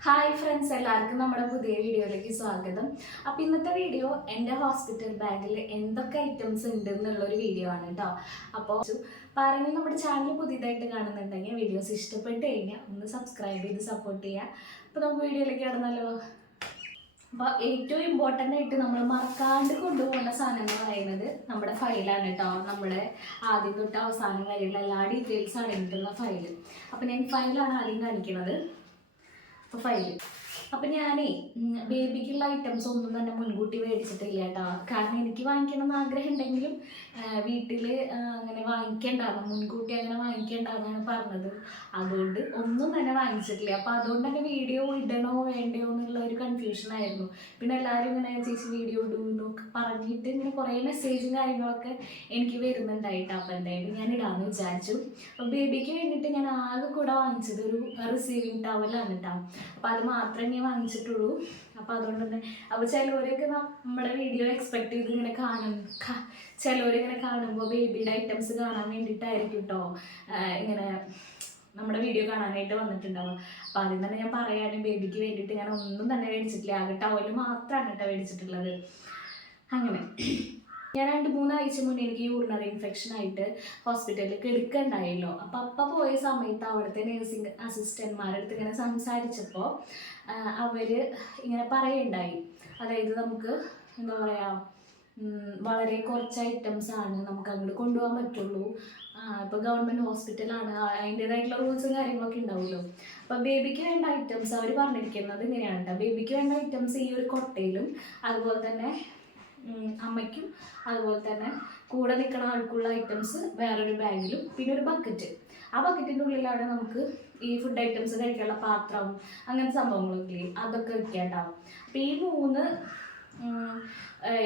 Hi friends എല്ലാവർക്കും നമ്മുടെ പുതിയ വീഡിയോയിലേക്ക് സ്വാഗതം. അപ്പോൾ ഇന്നത്തെ വീഡിയോ എന്റെ ഹോസ്പിറ്റൽ ബാഗിൽ എന്തൊക്കെ ഐറ്റംസ് ഉണ്ട് എന്നുള്ളൊരു വീഡിയോ ആണ് കേട്ടോ അപ്പോൾ പറയുന്നത് നമ്മുടെ ചാനൽ പുതിയതായിട്ട് കാണുന്നുണ്ടെങ്കിൽ വീഡിയോസ് ഇഷ്ടപ്പെട്ട് കഴിഞ്ഞാൽ ഒന്ന് സബ്സ്ക്രൈബ് ചെയ്ത് സപ്പോർട്ട് ചെയ്യുക അപ്പോൾ നമുക്ക് വീഡിയോയിലേക്ക് കടന്നാലോ അപ്പോൾ ഏറ്റവും ഇമ്പോർട്ടന്റ് ആയിട്ട് നമ്മൾ മറക്കാണ്ട് കൊണ്ടുപോകുന്ന സാധനം എന്ന് പറയുന്നത് നമ്മുടെ ഫയലാണ് കേട്ടോ നമ്മുടെ ആദ്യം തൊട്ട് അവസാനം വരെയുള്ള എല്ലാ ഡീറ്റെയിൽസ് അടങ്ങിയിട്ടുള്ള ഫയൽ അപ്പോൾ ഞാൻ ഫയലാണ് ആദ്യം കാണിക്കുന്നത് അപ്പോൾ ഫയൽ അപ്പം ഞാനേ ബേബിക്കുള്ള ഐറ്റംസ് ഒന്നും തന്നെ മുൻകൂട്ടി മേടിച്ചിട്ടില്ല കേട്ടോ കാരണം എനിക്ക് വാങ്ങിക്കണം എന്ന് ആഗ്രഹം ഉണ്ടെങ്കിലും വീട്ടിൽ അങ്ങനെ വാങ്ങിക്കേണ്ടാണ് മുൻകൂട്ടി അങ്ങനെ വാങ്ങിക്കേണ്ടെന്നാണ് പറഞ്ഞത്. അതുകൊണ്ട് ഒന്നും തന്നെ വാങ്ങിച്ചിട്ടില്ല. അപ്പം അതുകൊണ്ട് തന്നെ വീഡിയോ ഇടണോ വേണ്ടയോ എന്നുള്ള ഒരു കൺഫ്യൂഷൻ ആയിരുന്നു. പിന്നെ എല്ലാവരും ഇങ്ങനെ ചേച്ചി വീഡിയോ ഇടുന്നു പറഞ്ഞിട്ട് ഇങ്ങനെ കുറേ മെസ്സേജും കാര്യങ്ങളൊക്കെ എനിക്ക് വരുന്നുണ്ടായിട്ട്. അപ്പം എന്തായാലും ഞാൻ ഇടാമെന്ന് വിചാരിച്ചു. അപ്പം ബേബിക്ക് വേണ്ടിയിട്ട് ഞാൻ ആകെ കൂടെ വാങ്ങിച്ചത് ഒരു റിസീവിങ് ടവലാണ് കേട്ടോ അപ്പം അത് മാത്രമേ വാങ്ങിച്ചിട്ടുള്ളൂ. അപ്പം അതുകൊണ്ട് തന്നെ അപ്പോൾ ചിലവരൊക്കെ നമ്മുടെ വീഡിയോ എക്സ്പെക്ട് ചെയ്ത് ഇങ്ങനെ കാണും. ചിലവരിങ്ങനെ കാണുമ്പോൾ ബേബിയുടെ ഐറ്റംസ് കാണാൻ വേണ്ടിയിട്ടായിരിക്കും കേട്ടോ ഇങ്ങനെ നമ്മുടെ വീഡിയോ കാണാനായിട്ട് വന്നിട്ടുണ്ടാവും അപ്പം ആദ്യം തന്നെ ഞാൻ പറയാനും ബേബിക്ക് വേണ്ടിയിട്ട് ഞാൻ ഒന്നും തന്നെ മേടിച്ചിട്ടില്ല. ആകെ ടവൽ മാത്രമാണ് കേട്ടോ മേടിച്ചിട്ടുള്ളത്. അങ്ങനെ. ഞാൻ രണ്ട് മൂന്നാഴ്ച മുന്നേ എനിക്ക് യൂറിനറി ഇൻഫെക്ഷൻ ആയിട്ട് ഹോസ്പിറ്റലിൽ കിടക്കണ്ടായല്ലോ അപ്പം അപ്പ പോയ സമയത്ത് അവിടുത്തെ നേഴ്സിംഗ് അസിസ്റ്റന്റ്മാരടുത്ത് ഇങ്ങനെ സംസാരിച്ചപ്പോൾ അവർ ഇങ്ങനെ പറയുണ്ടായി. അതായത് നമുക്ക് എന്താ പറയാ വളരെ കുറച്ച് ഐറ്റംസ് ആണ് നമുക്ക് അങ്ങോട്ട് കൊണ്ടുപോകാൻ പറ്റുള്ളൂ. ഇപ്പോൾ ഗവൺമെന്റ് ഹോസ്പിറ്റലാണ് അതിന്റേതായിട്ടുള്ള റൂൾസും കാര്യങ്ങളൊക്കെ ഉണ്ടാവുമല്ലോ. അപ്പോൾ ബേബിക്ക് വേണ്ട ഐറ്റംസ് അവർ പറഞ്ഞിരിക്കുന്നത് ഇങ്ങനെയാണ് കേട്ടോ ബേബിക്ക് വേണ്ട ഐറ്റംസ് ഈ ഒരു കൊട്ടയിലും അതുപോലെ തന്നെ അമ്മയ്ക്കും അതുപോലെ തന്നെ കൂടെ നിൽക്കുന്ന ആൾക്കുള്ള ഐറ്റംസ് വേറൊരു ബാഗിലും പിന്നെ ഒരു ബക്കറ്റ് ആ ബക്കറ്റിന്റെ ഉള്ളിലാണ് നമുക്ക് ഈ ഫുഡ് ഐറ്റംസ് കഴിക്കാനുള്ള പാത്രം അങ്ങനത്തെ സംഭവങ്ങളൊക്കെ അതൊക്കെ വെക്കാണ്ടാവും അപ്പോൾ ഈ മൂന്ന്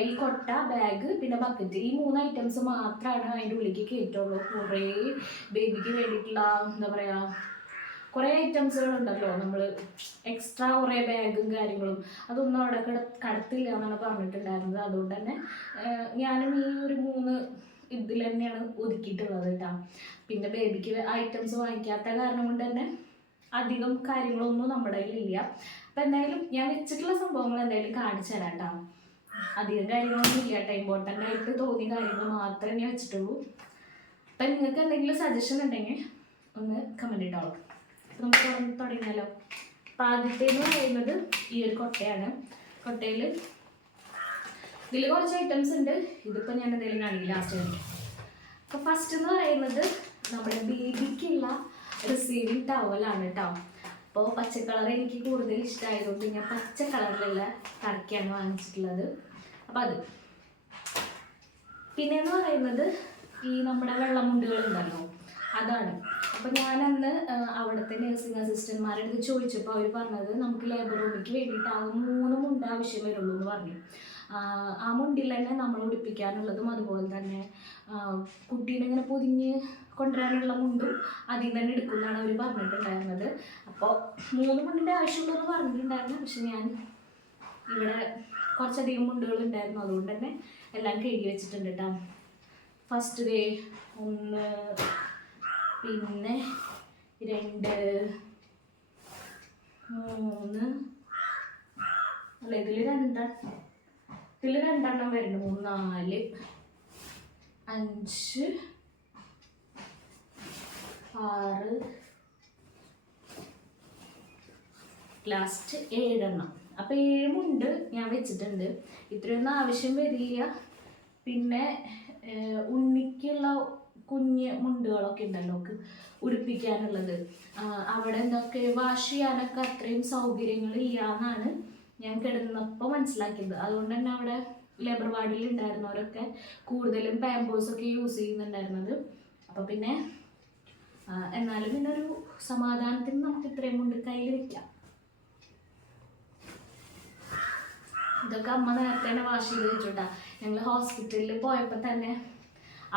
ഈ കൊട്ട ബാഗ് പിന്നെ ബക്കറ്റ് ഈ മൂന്ന് ഐറ്റംസ് മാത്രമാണ് അതിന്റെ ഉള്ളിലേക്ക് കയറ്റുള്ളൂ കുറേ ബേബിക്ക് വേണ്ടിയിട്ടുള്ള എന്താ പറയുക കുറേ ഐറ്റംസുകൾ ഉണ്ടല്ലോ നമ്മൾ എക്സ്ട്രാ കുറേ ബാഗും കാര്യങ്ങളും അതൊന്നും അവിടെ കട കടത്തില്ല എന്നാണ് പറഞ്ഞിട്ടുണ്ടായിരുന്നത്. അതുകൊണ്ട് തന്നെ ഞാനും ഈ ഒരു മൂന്ന് ഇതിൽ തന്നെയാണ് ഒതുക്കിയിട്ടുള്ളത് കേട്ടോ. പിന്നെ ബേബിക്ക് ഐറ്റംസ് വാങ്ങിക്കാത്ത കാരണം കൊണ്ട് തന്നെ അധികം കാര്യങ്ങളൊന്നും നമ്മുടെ കയ്യിലില്ല. അപ്പം എന്തായാലും ഞാൻ വെച്ചിട്ടുള്ള സംഭവങ്ങൾ എന്തായാലും കാണിച്ചു തരാം കേട്ടോ. അധികം കാര്യങ്ങളൊന്നും ഇല്ല കേട്ടോ. ഇമ്പോർട്ടന്റ് ആയിട്ട് തോന്നിയ കാര്യങ്ങൾ മാത്രമേ വെച്ചിട്ടുള്ളൂ. അപ്പം നിങ്ങൾക്ക് എന്തെങ്കിലും സജഷൻ ഉണ്ടെങ്കിൽ ഒന്ന് കമന്റ് ഇട്ടോളൂ നമുക്ക് തുറന്ന് തുടങ്ങിയാലോ? അപ്പം ആദ്യത്തേന്ന് പറയുന്നത് ഈ ഒരു കൊട്ടയാണ്. കൊട്ടയിൽ ഇതിൽ കുറച്ച് ഐറ്റംസ് ഉണ്ട്. ഇതിപ്പോൾ ഞാൻ എന്തെങ്കിലും കാണിക്കും ലാസ്റ്റ് കാണിക്കും അപ്പോൾ ഫസ്റ്റ് എന്ന് പറയുന്നത് നമ്മുടെ ബേബിക്കുള്ള റിസീവിങ് ടവലാണ് കേട്ടോ അപ്പോൾ പച്ച കളർ എനിക്ക് കൂടുതൽ ഇഷ്ടമായതുകൊണ്ട് ഞാൻ പച്ച കളറിലുള്ള കറക്കിയാണ് വാങ്ങിച്ചിട്ടുള്ളത്. അപ്പം അത്. പിന്നെ എന്ന് പറയുന്നത് ഈ നമ്മുടെ വെള്ളമുണ്ടുകൾ ഉണ്ടല്ലോ. അതാണ്. അപ്പൊ ഞാനന്ന് അവിടുത്തെ നഴ്സിംഗ് അസിസ്റ്റന്റ്മാരുടെ അടുത്ത് ചോദിച്ചപ്പോൾ അവർ പറഞ്ഞത് നമുക്ക് ലേബർ റൂമിലേക്ക് വേണ്ടിയിട്ട് ആ മൂന്ന് മുണ്ട് ആവശ്യം വരുള്ളൂ എന്ന് പറഞ്ഞു. ആ, മുണ്ടിൽ തന്നെ നമ്മൾ ഉടുപ്പിക്കാനുള്ളതും അതുപോലെ തന്നെ കുട്ടീനെ ഇങ്ങനെ പൊതിഞ്ഞ് കൊണ്ടുവരാനുള്ള മുണ്ടും അതിൽ തന്നെ എടുക്കുമെന്നാണ് അവർ പറഞ്ഞിട്ടുണ്ടായിരുന്നത്. അപ്പോൾ മൂന്ന് മുണ്ടിന്റെ ആവശ്യമുള്ളതെന്ന് പറഞ്ഞിട്ടുണ്ടായിരുന്നു. പക്ഷെ ഞാൻ ഇവിടെ കുറച്ചധികം മുണ്ടുകൾ ഉണ്ടായിരുന്നു. അതുകൊണ്ട് തന്നെ എല്ലാം കഴുകി വെച്ചിട്ടുണ്ട് കേട്ടോ ഫസ്റ്റ് ഡേ ഒന്ന് പിന്നെ രണ്ട് മൂന്ന്. അല്ല ഇതിൽ രണ്ട ഇതിൽ രണ്ടെണ്ണം വരുന്നു മൂന്ന് നാല് അഞ്ച് ആറ്. ലാസ്റ്റ് ഏഴെണ്ണം. അപ്പോൾ ഏഴുമുണ്ട് ഞാൻ വെച്ചിട്ടുണ്ട്. ഇത്രയൊന്നും ആവശ്യം വരില്ല. പിന്നെ ഉണ്ണിക്കുള്ള കുഞ്ഞ് മുണ്ടുകളൊക്കെ ഉണ്ടല്ലോ ഉടുപ്പിക്കാനുള്ളത്. അവിടെ എന്തൊക്കെ വാഷ് ചെയ്യാനൊക്കെ അത്രയും സൗകര്യങ്ങൾ ഇല്ലാന്നാണ് ഞാൻ കിടന്നപ്പോൾ മനസ്സിലാക്കിയത്. അതുകൊണ്ട് തന്നെ അവിടെ ലേബർ വാർഡിൽ ഉണ്ടായിരുന്നവരൊക്കെ കൂടുതലും പാമ്പേഴ്സ് ഒക്കെ യൂസ് ചെയ്യുന്നുണ്ടായിരുന്നത്. അപ്പോൾ പിന്നെ എന്നാലും പിന്നെ ഒരു സമാധാനത്തിന് നമുക്ക് ഇത്രയും കൊണ്ട് കയ്യിൽ വെക്കാം. ഇതൊക്കെ അമ്മ നേരത്തെ തന്നെ വാഷ് ചെയ്ത് വെച്ചോട്ടാ. ഞങ്ങൾ ഹോസ്പിറ്റലിൽ പോയപ്പോൾ തന്നെ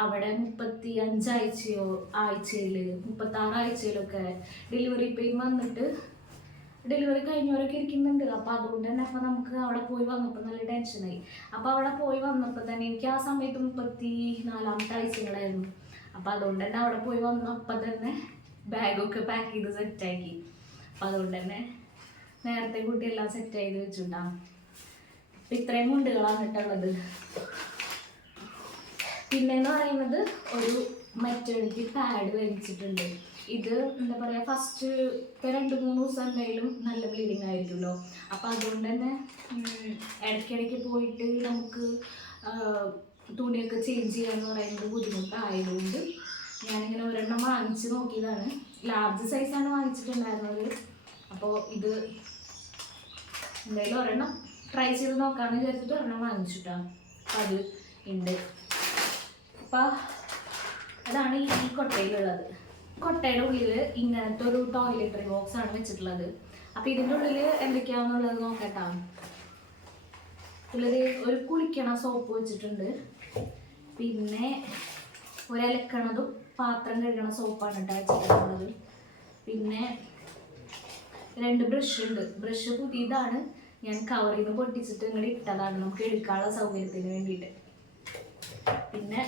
അവിടെ മുപ്പത്തി അഞ്ചാഴ്ചയോ ആഴ്ചയിൽ മുപ്പത്തി ആറാഴ്ചയിലൊക്കെ ഡെലിവറി പെയിൻ വന്നിട്ട് ഡെലിവറി കഴിഞ്ഞവരൊക്കെ ഇരിക്കുന്നുണ്ട്. അപ്പോൾ അതുകൊണ്ട് തന്നെ അപ്പോൾ നമുക്ക് അവിടെ പോയി വന്നപ്പോൾ നല്ല ടെൻഷനായി അപ്പോൾ അവിടെ പോയി വന്നപ്പോൾ തന്നെ എനിക്ക് ആ സമയത്ത് മുപ്പത്തി നാലാമത്തെ ആഴ്ചകളായിരുന്നു. അപ്പോൾ അതുകൊണ്ട് തന്നെ അവിടെ പോയി വന്നപ്പോൾ തന്നെ ബാഗൊക്കെ പാക്ക് ചെയ്ത് സെറ്റാക്കി അപ്പോൾ അതുകൊണ്ട് തന്നെ നേരത്തെ കൂട്ടി എല്ലാം സെറ്റ് ചെയ്ത് വെച്ചിട്ടുണ്ടാകും ഇത്രയും മുണ്ടുകളാണ് ഇട്ടുള്ളത് പിന്നെന്ന് പറയുന്നത് ഒരു മെറ്റേണിറ്റി പാഡ് മേടിച്ചിട്ടുണ്ട്. ഇത് എന്താ പറയുക ഫസ്റ്റ് രണ്ട് മൂന്ന് ദിവസം എന്തായാലും നല്ല ബ്ലീഡിങ് ആയിരിക്കുമല്ലോ. അപ്പോൾ അതുകൊണ്ട് തന്നെ ഇടയ്ക്കിടയ്ക്ക് പോയിട്ട് നമുക്ക് തുണിയൊക്കെ ചേഞ്ച് ചെയ്യുക എന്ന് പറയുന്നത് ബുദ്ധിമുട്ടായതുകൊണ്ട് ഞാനിങ്ങനെ ഒരെണ്ണം വാങ്ങിച്ച് നോക്കിയതാണ്. ലാർജ് സൈസാണ് വാങ്ങിച്ചിട്ടുണ്ടായിരുന്നത്. അപ്പോൾ ഇത് എന്തായാലും ഒരെണ്ണം ട്രൈ ചെയ്ത് നോക്കാമെന്ന് വിചാരിച്ചിട്ട് ഒരെണ്ണം വാങ്ങിച്ചിട്ടാണ് അപ്പം അത് ഉണ്ട്. അപ്പം അതാണ് ഈ കൊട്ടയിലുള്ളത്. കൊട്ടയുടെ ഉള്ളിൽ ഇങ്ങനത്തെ ഒരു ടോയ്ലറ്ററി ബോക്സ് ആണ് വെച്ചിട്ടുള്ളത്. അപ്പം ഇതിന്റെ ഉള്ളിൽ എന്തൊക്കെയാണെന്നുള്ളത് നോക്കട്ടാ. ഉള്ളത് ഒരു കുളിക്കണ സോപ്പ് വെച്ചിട്ടുണ്ട്. പിന്നെ ഒരലക്കണതും പാത്രം കഴുകണ സോപ്പാണ് കേട്ടോ വെച്ചിട്ടുള്ളത്. പിന്നെ രണ്ട് ബ്രഷ് ഉണ്ട്. ബ്രഷ് പുതിയതാണ്. ഞാൻ കവറിൽ നിന്ന് പൊട്ടിച്ചിട്ട് ഇങ്ങോട്ട് ഇട്ടതാണ്. നമുക്ക് എടുക്കാനുള്ള സൗകര്യത്തിന് വേണ്ടിയിട്ട്. പിന്നെ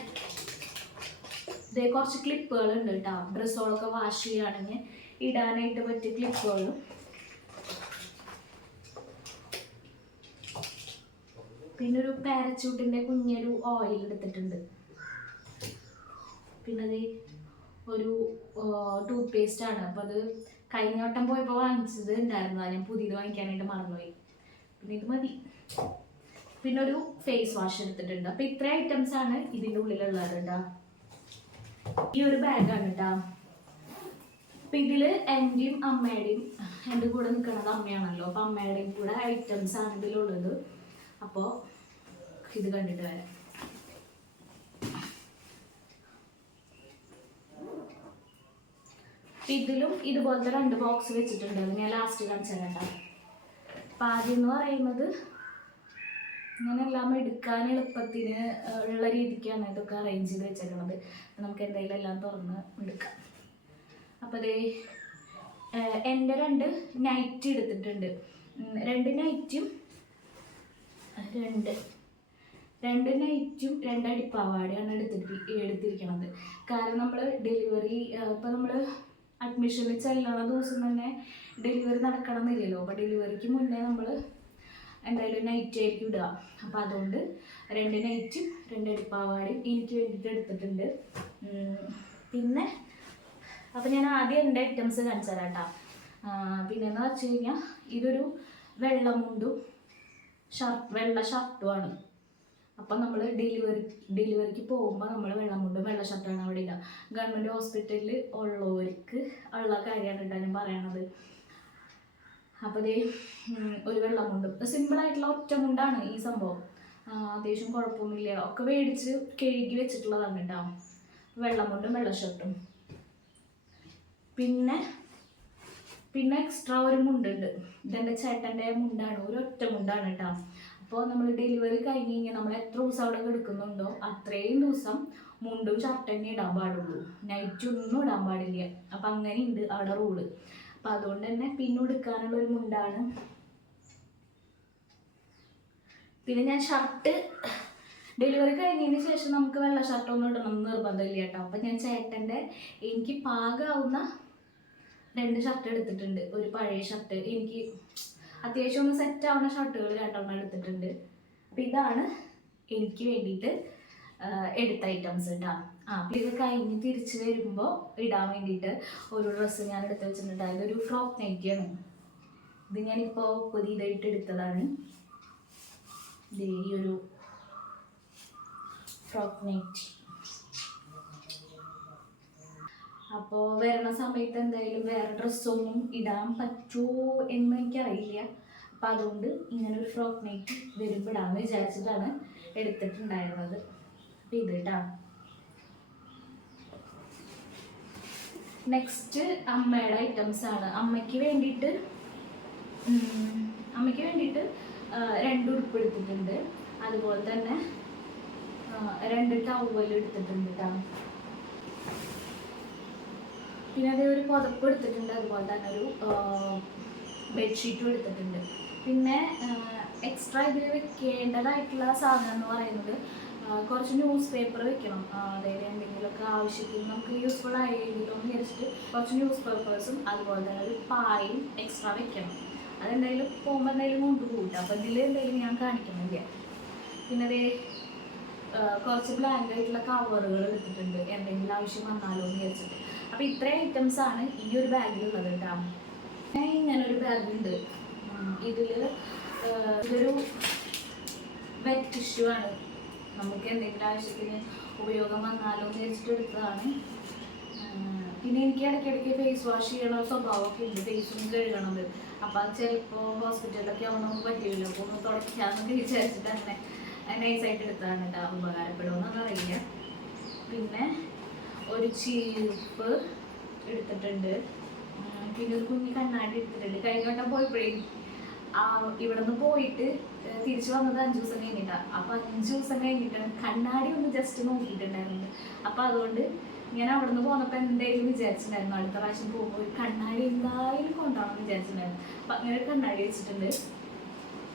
ഇതേ കുറച്ച് ക്ലിപ്പുകൾ ഉണ്ട് കേട്ടോ ഡ്രസ്സുകളൊക്കെ വാഷ് ചെയ്യുകയാണെങ്കിൽ ഇടാനായിട്ട് പറ്റിയ ക്ലിപ്പുകളും പിന്നെ ഒരു പാരച്യൂട്ടിന്റെ കുഞ്ഞൊരു ഓയിൽ എടുത്തിട്ടുണ്ട്. പിന്നെ അത് ഒരു ടൂത്ത് പേസ്റ്റ് ആണ്. അപ്പോൾ അത് കഴിഞ്ഞ വട്ടം പോയപ്പോൾ വാങ്ങിച്ചത് ഉണ്ടായിരുന്നു ഞാൻ പുതിയത് വാങ്ങിക്കാനായിട്ട് മറന്നുപോയി. പിന്നെ ഇത് മതി. പിന്നെ ഒരു ഫേസ് വാഷ് എടുത്തിട്ടുണ്ട്. അപ്പോൾ ഇത്ര ഐറ്റംസ് ആണ് ഇതിന്റെ ഉള്ളിലുള്ളത് കേട്ടോ ഈ ഒരു ബാഗാണ് കേട്ടോ അപ്പൊ ഇതിൽ എന്റെയും അമ്മയുടെയും എന്റെ കൂടെ നിൽക്കുന്നത് അമ്മയാണല്ലോ. അപ്പൊ അമ്മയുടെയും കൂടെ ഐറ്റംസ് ആണ് ഇതിലുള്ളത്. അപ്പോൾ ഇത് കണ്ടിട്ട് വരാം. ഇതിലും ഇതുപോലത്തെ രണ്ട് ബോക്സ് വെച്ചിട്ടുണ്ട്. ഞാൻ ലാസ്റ്റ് കാണിച്ചു തരാം കേട്ടോ. അപ്പൊ ആദ്യം എന്ന് പറയുന്നത് ഇങ്ങനെ എല്ലാം എടുക്കാൻ എളുപ്പത്തിന് ഉള്ള രീതിക്കാണ് ഇതൊക്കെ അറേഞ്ച് ചെയ്ത് വെച്ചേക്കുന്നത് നമുക്ക് എന്തെങ്കിലും എല്ലാം തുറന്ന് എടുക്കാം. അപ്പോൾ അതേ എന്റെ രണ്ട് നൈറ്റ് എടുത്തിട്ടുണ്ട്. രണ്ട് നൈറ്റും രണ്ട്. രണ്ട് നൈറ്റും രണ്ട് അടിപ്പാവാടിയാണ് എടുത്തിട്ട് എടുത്തിരിക്കണത്. കാരണം നമ്മൾ ഡെലിവറി ഇപ്പോൾ നമ്മൾ അഡ്മിഷനിൽ ചെല്ലണ ദിവസം തന്നെ ഡെലിവറി നടക്കണം എന്നില്ലല്ലോ അപ്പോൾ ഡെലിവറിക്ക് മുന്നേ നമ്മൾ എന്തായാലും നൈറ്റ് ആയിരിക്കും ഇടുക. അപ്പോൾ അതുകൊണ്ട് രണ്ട് നൈറ്റും രണ്ട് അടിപ്പാവാടിയും എനിക്ക് വേണ്ടിയിട്ട് എടുത്തിട്ടുണ്ട്. പിന്നെ അപ്പോൾ ഞാൻ ആദ്യം എന്റെ ഐറ്റംസ് കാണിച്ചു തരാം കേട്ടോ പിന്നെന്ന് വെച്ച് കഴിഞ്ഞാൽ ഇതൊരു വെള്ളമുണ്ടും ഷർട്ട് വെള്ള ഷർട്ടുമാണ് അപ്പം നമ്മൾ ഡെലിവറി ഡെലിവറിക്ക് പോകുമ്പോൾ നമ്മൾ വെള്ളമുണ്ടും വെള്ള ഷർട്ടാണ് അവിടെ ഇല്ല ഗവൺമെന്റ് ഹോസ്പിറ്റലിൽ ഉള്ളവർക്ക് ഉള്ള കാര്യമാണ് കേട്ടോ ഞാൻ പറയണത്. അപ്പോൾ ദേ ഒരു ആയിട്ടുള്ള സിമ്പിളായിട്ടുള്ള ഒറ്റമുണ്ടാണ് ഈ സംഭവം. അത്യാവശ്യം കുഴപ്പമൊന്നുമില്ല ഒക്കെ മേടിച്ച് കഴുകി വെച്ചിട്ടുള്ളതാണ് കേട്ടോ. വെള്ളമുണ്ടും വെള്ള ഷർട്ടും പിന്നെ പിന്നെ എക്സ്ട്രാ ഒരു മുണ്ടുണ്ട്. ഇതെന്റെ ചേട്ടന്റെ മുണ്ടാണ്. ഒരു ഒറ്റ മുണ്ടാണ് കേട്ടോ. അപ്പോൾ നമ്മൾ ഡെലിവറി കഴിഞ്ഞ് കഴിഞ്ഞാൽ നമ്മൾ എത്ര ദിവസം അവിടെ കിടക്കുന്നുണ്ടോ അത്രയും ദിവസം മുണ്ടും ഷർട്ടും ഇടാൻ പാടുള്ളൂ. നൈറ്റ് ഒന്നും ഇടാൻ പാടില്ല. അപ്പം അങ്ങനെ ഉണ്ട് അവിടെ റൂൾ അപ്പം അതുകൊണ്ട് തന്നെ പിന്നെ എടുക്കാനുള്ള ഒരു മുണ്ടാണ്. പിന്നെ ഞാൻ ഷർട്ട് ഡെലിവറി കഴിഞ്ഞതിന് ശേഷം നമുക്ക് വെള്ള ഷർട്ട് ഒന്നും ഇടണം നിർബന്ധമില്ല കേട്ടോ. അപ്പം ഞാൻ ചേട്ടന്റെ എനിക്ക് പാകാവുന്ന രണ്ട് ഷർട്ട് എടുത്തിട്ടുണ്ട്. ഒരു പഴയ ഷർട്ട് എനിക്ക് അത്യാവശ്യം ഒന്ന് സെറ്റ് ആവുന്ന ഷർട്ടുകൾ രണ്ടെണ്ണം എടുത്തിട്ടുണ്ട്. അപ്പം ഇതാണ് എനിക്ക് വേണ്ടിയിട്ട് എടുത്ത ഐറ്റംസ് കേട്ടോ ആ അപ്പം ഇത് കഴിഞ്ഞ് തിരിച്ച് വരുമ്പോൾ ഇടാൻ വേണ്ടിയിട്ട് ഒരു ഡ്രസ്സ് ഞാൻ എടുത്ത് വെച്ചിട്ടുണ്ട്. ഒരു ഫ്രോക്ക് നൈറ്റിയാണ് ഇത് ഞാനിപ്പോൾ പുതിയതായിട്ട് എടുത്തതാണ്. ഈ ഒരു ഫ്രോക്ക് നൈറ്റ് അപ്പോ വരണ സമയത്ത് എന്തായാലും വേറെ ഡ്രസ്സൊന്നും ഇടാൻ പറ്റുമോ എന്ന് എനിക്കറിയില്ല. അപ്പം അതുകൊണ്ട് ഇങ്ങനെ ഒരു ഫ്രോക്ക് നൈറ്റ് വരുമ്പോൾ ഇടാമെന്ന് വിചാരിച്ചിട്ടാണ് എടുത്തിട്ടുണ്ടായിരുന്നത്. അപ്പം ഇത് കേട്ടോ നെക്സ്റ്റ് അമ്മയുടെ ഐറ്റംസ് ആണ്. അമ്മയ്ക്ക് വേണ്ടിയിട്ട് അമ്മയ്ക്ക് വേണ്ടിയിട്ട് രണ്ട് ഉടുപ്പ് എടുത്തിട്ടുണ്ട്. അതുപോലെ തന്നെ രണ്ട് ടവൽ എടുത്തിട്ടുണ്ട് കേട്ടോ പിന്നെ അതേ ഒരു പുതപ്പ് എടുത്തിട്ടുണ്ട്. അതുപോലെ തന്നെ ഒരു ബെഡ്ഷീറ്റും എടുത്തിട്ടുണ്ട്. പിന്നെ എക്സ്ട്രാ ഇതിൽ വെക്കേണ്ടതായിട്ടുള്ള സാധനം എന്ന് പറയുന്നത് കുറച്ച് ന്യൂസ് പേപ്പർ വെക്കണം. അതായത് എന്തെങ്കിലുമൊക്കെ ആവശ്യത്തിന് നമുക്ക് യൂസ്ഫുൾ ആയെങ്കിലും എന്ന് വിചാരിച്ചിട്ട് കുറച്ച് ന്യൂസ് പേപ്പേഴ്സും അതുപോലെ തന്നെ ഒരു പായും എക്സ്ട്രാ വെക്കണം. അതെന്തായാലും പോകുമ്പോൾ എന്തായാലും കൊണ്ടുപോകില്ല അപ്പോൾ ഇതിൽ എന്തായാലും ഞാൻ കാണിക്കുന്നില്ല. പിന്നെ അതേ കുറച്ച് ബ്ലാങ്ക് ആയിട്ടുള്ള കവറുകൾ എടുത്തിട്ടുണ്ട്. എന്തെങ്കിലും ആവശ്യം വന്നാലോ എന്ന് വിചാരിച്ചിട്ട്. അപ്പോൾ ഇത്രയും ഐറ്റംസ് ആണ് ഈ ഒരു ബാഗിലുള്ളത് കേട്ടോ ഞാൻ ഇങ്ങനൊരു ഒരു ബാഗ് ഉണ്ട് ഇതിൽ ഇതൊരു വെറ്റ് ടിഷ്യൂ ആണ്. നമുക്ക് എന്തെങ്കിലും ആവശ്യത്തിന് ഉപയോഗം വന്നാലോ എന്ന് വെച്ചിട്ട് എടുത്തതാണ്. പിന്നെ എനിക്ക് ഇടയ്ക്കിടയ്ക്ക് ഫേസ് വാഷ് ചെയ്യണ സ്വഭാവമൊക്കെ ഉണ്ട്. ഫേസും കഴുകണത് അപ്പം ചിലപ്പോൾ ഹോസ്പിറ്റലിലൊക്കെ നമുക്ക് പറ്റില്ല അപ്പോൾ ഒന്ന് തുടയ്ക്കാമെന്നൊക്കെ വിചാരിച്ചിട്ട് അങ്ങനെ നൈസായിട്ട് എടുത്തതാണ് കേട്ടോ. ഉപകാരപ്പെടുമെന്നൊന്നും അറിയില്ല. പിന്നെ ഒരു ചീപ്പ് എടുത്തിട്ടുണ്ട്. പിന്നെ ഒരു കുഞ്ഞി കണ്ണാടി എടുത്തിട്ടുണ്ട്. കഴിഞ്ഞ പോയപ്പോഴേ ആ ഇവിടെ പോയിട്ട് തിരിച്ചു വന്നത് അഞ്ചു ദിവസം കഴിഞ്ഞിട്ടാണ് അപ്പൊ അഞ്ചു ദിവസം കഴിഞ്ഞിട്ടാണ് കണ്ണാടി ഒന്ന് ജസ്റ്റ് നോക്കിയിട്ടുണ്ടായിരുന്നു അപ്പൊ അതുകൊണ്ട് ഞാൻ അവിടുന്ന് പോന്നപ്പോ എന്തായാലും വിചാരിച്ചിട്ടുണ്ടായിരുന്നു. അടുത്ത പ്രാവശ്യം പോകുമ്പോൾ കണ്ണാടി എന്തായാലും കൊണ്ടുപോകണം എന്ന് വിചാരിച്ചിട്ടുണ്ടായിരുന്നു. അപ്പൊ അങ്ങനെ ഒരു കണ്ണാടി വെച്ചിട്ടുണ്ട്.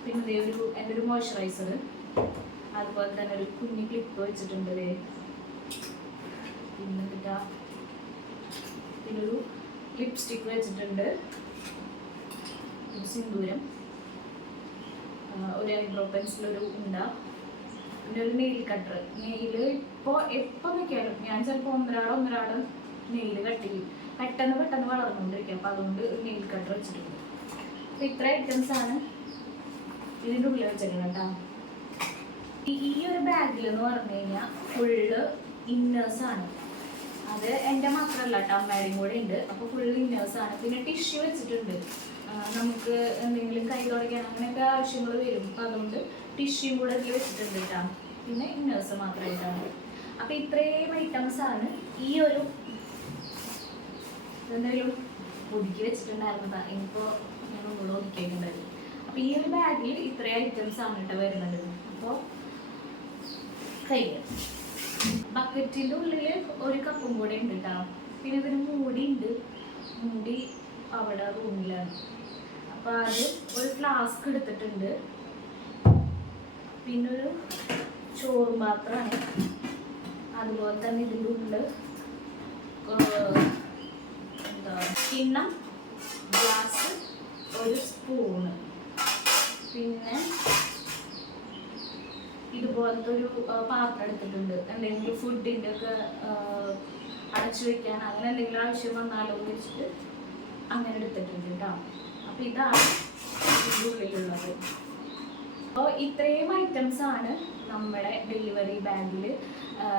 പിന്നെ ഒരു എന്റെ ഒരു മോയ്സ്ചറൈസർ അതുപോലെ തന്നെ ഒരു കുഞ്ഞി ക്ലിപ്പ് വെച്ചിട്ടുണ്ട് പിന്നെ കിട്ടാ പിന്നൊരു ലിപ്സ്റ്റിക്ക് ലിപ്സ്റ്റിക് വെച്ചിട്ടുണ്ട്. ഒരു സിന്ദൂരം. ഒരു ഐബ്രോ ഒരു ഉണ്ട പിന്നെ ഒരു നെയിൽ കട്ടർ നെയിൽ ഇപ്പോൾ എപ്പോൾ നോക്കിയാലും ഞാൻ ചിലപ്പോൾ ഒന്നരാടം ഒന്നരാടം നെയിൽ കട്ട് ചെയ്യും പെട്ടെന്ന് പെട്ടെന്ന് വളർന്നുകൊണ്ടിരിക്കും. അപ്പോൾ അതുകൊണ്ട് നെയിൽ കട്ടർ വെച്ചിട്ടുണ്ട്. അപ്പോൾ ഇത്ര ഐറ്റംസ് ആണ് ഇതിന്റെ ഉള്ളിൽ വെച്ചേക്കണം ഈ ഒരു ബാഗിൽ എന്ന് പറഞ്ഞു കഴിഞ്ഞാൽ ഫുള്ള് ഇന്നേഴ്സ് ആണ്. അത് എന്റെ മാത്രമല്ല കേട്ടോ അമ്മയുടെയും കൂടെ ഉണ്ട് അപ്പോൾ ഫുള്ള് ഇന്നേഴ്സ് ആണ്. പിന്നെ ടിഷ്യൂ വെച്ചിട്ടുണ്ട്. നമുക്ക് എന്തെങ്കിലും കൈ തുടയ്ക്കാൻ അങ്ങനെയൊക്കെ ആവശ്യങ്ങൾ വരും. അപ്പം അതുകൊണ്ട് ടിഷ്യൂ കൂടെ ഇതിൽ വെച്ചിട്ടുണ്ട് കേട്ടോ. പിന്നെ ഇന്നേഴ്സ് മാത്രമായിട്ടാണ് അപ്പം ഇത്രയും ഐറ്റംസ് ആണ് ഈ ഒരു എന്തായാലും ഒതുക്കി വെച്ചിട്ടുണ്ടായിരുന്നതാ. ഇനിയിപ്പോൾ ഞാൻ ഒന്നുകൂടെ ഒതുക്കിയിട്ടുണ്ടായിരുന്നു അപ്പം ഈ ഒരു ബാഗിൽ ഇത്രയും ഐറ്റംസ് ആണ് കേട്ടോ വരുന്നത്. അപ്പോൾ കഴിഞ്ഞു ബക്കറ്റിന്റെ ഉള്ളിൽ ഒരു കപ്പും കൂടെ ഉണ്ട് കേട്ടോ. പിന്നെ ഇതിന് മൂടി ഉണ്ട്. മൂടി അവിടെ റൂമിലാണ് അപ്പോൾ ഒരു ഫ്ലാസ്ക് എടുത്തിട്ടുണ്ട്. പിന്നൊരു ചോറും പാത്രമാണ്. അതുപോലെ തന്നെ ഇതിന്റെ ഉള്ളിൽ എന്താ കിണ്ണം ഗ്ലാസ് ഒരു സ്പൂണ് പിന്നെ ഇതുപോലത്തെ ഒരു പാത്രം എടുത്തിട്ടുണ്ട്. എന്തെങ്കിലും ഫുഡിന്റെ ഒക്കെ അടച്ചു വെക്കാൻ അങ്ങനെ എന്തെങ്കിലും ആവശ്യം വന്നാലോ വെച്ചിട്ട് അങ്ങനെ എടുത്തിട്ടുണ്ട് കേട്ടോ അപ്പൊ ഇതാണ് ഉള്ളിലുള്ളത്. അപ്പോൾ ഇത്രയും ഐറ്റംസ് ആണ് നമ്മുടെ ഡെലിവറി ബാഗിൽ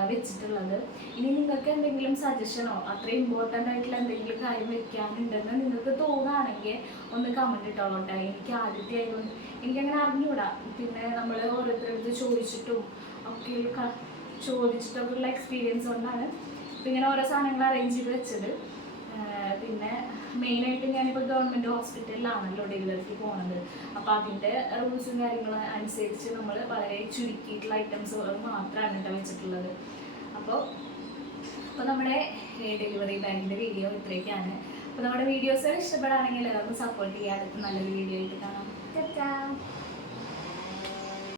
വെച്ചിട്ടുള്ളത്. ഇനി നിങ്ങൾക്ക് എന്തെങ്കിലും സജഷനോ അത്ര ഇമ്പോർട്ടന്റ് ആയിട്ടുള്ള എന്തെങ്കിലും കാര്യം വെക്കാനുണ്ടെന്ന് നിങ്ങൾക്ക് തോന്നുകയാണെങ്കിൽ ഒന്ന് കമന്റ് ഇട്ടോളട്ടെ എനിക്ക് ആദ്യത്തെ ആയതുകൊണ്ട് എനിക്കങ്ങനെ അറിഞ്ഞുകൂടാ. പിന്നെ നമ്മൾ ഓരോരുത്തരടുത്ത് ചോദിച്ചിട്ടും ഒക്കെ ക- ചോദിച്ചിട്ടൊക്കെ ഉള്ള എക്സ്പീരിയൻസ് കൊണ്ടാണ് ഇപ്പം ഇങ്ങനെ ഓരോ സാധനങ്ങൾ അറേഞ്ച് ചെയ്ത് വെച്ചത്. പിന്നെ മെയിനായിട്ട് ഞാനിപ്പോൾ ഗവൺമെന്റ് ഹോസ്പിറ്റലിലാണല്ലോ ഡെലിവറിക്ക് പോകുന്നത് അപ്പോൾ അതിന്റെ റൂൾസും കാര്യങ്ങളും അനുസരിച്ച് നമ്മൾ വളരെ ചുരുക്കിയിട്ടുള്ള ഐറ്റംസ് മാത്രമാണ് കേട്ടോ വെച്ചിട്ടുള്ളത്. അപ്പോൾ അപ്പോൾ നമ്മുടെ ഡെലിവറി ബാങ്കിന്റെ വീഡിയോ ഇത്രയൊക്കെയാണ്. അപ്പോൾ നമ്മുടെ വീഡിയോസ് ഇഷ്ടപ്പെടുകയാണെങ്കിൽ ഒന്ന് സപ്പോർട്ട് ചെയ്യുക നല്ലൊരു വീഡിയോ ആയിട്ട് കാണാം.